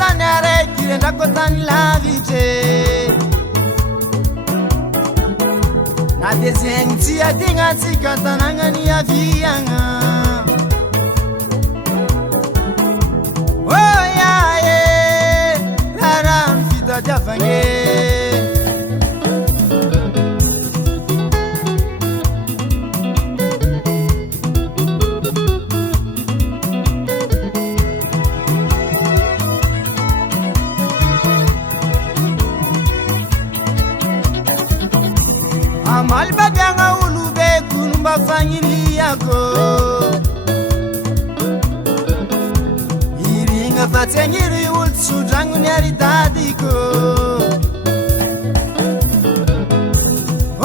tany araiky rendrako tany lavitry na de zegny tsy adignatsika tanàgnany aviagna oyae raha ny fitadiavagny amaly babiagna olobe kono mba fagniliako irigna fa tsy agniry olo tsodragnony ary dadiko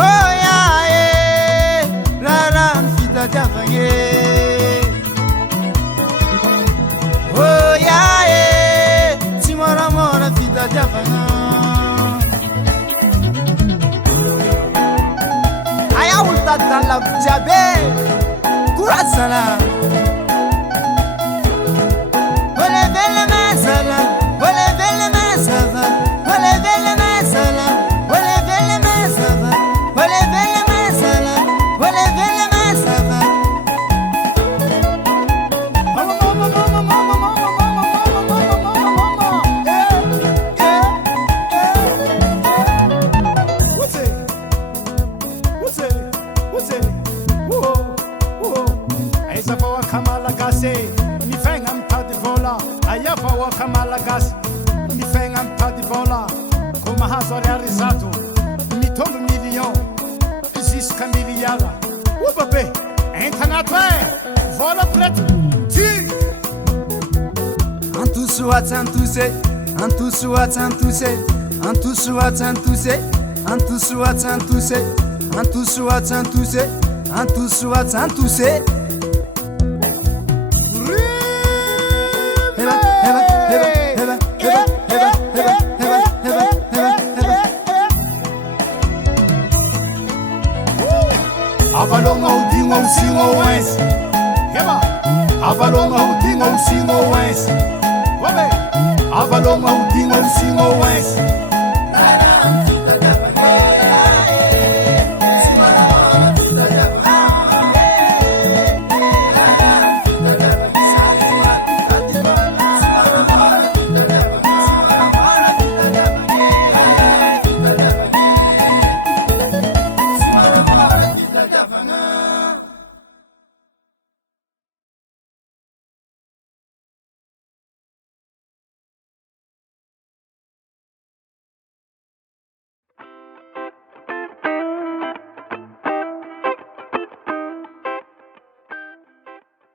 oyae raha ny fitadiavagny oyae tsy moramora fitadiavagna dans la diabé courage relevez les mains ça va relevez les mains ça va relevez les mains ça va relevez les mains ça va relevez les mains ça va relevez les mains ça va Mifegna mitady vola aya vahoaka malagasy mifegna mitady vola ko mahazo ariary zato mitombo million jusqu'à milliard obabe entanato vola preto ty antusuatsa antuse antusuatsa antuse antusuatsa antuse antusuatsa antuse antusuatsa antuse antusuatsa antuse avalonga udinga usingo wens heba avalonga udinga usingo wens wabe avalonga udinga usingo wens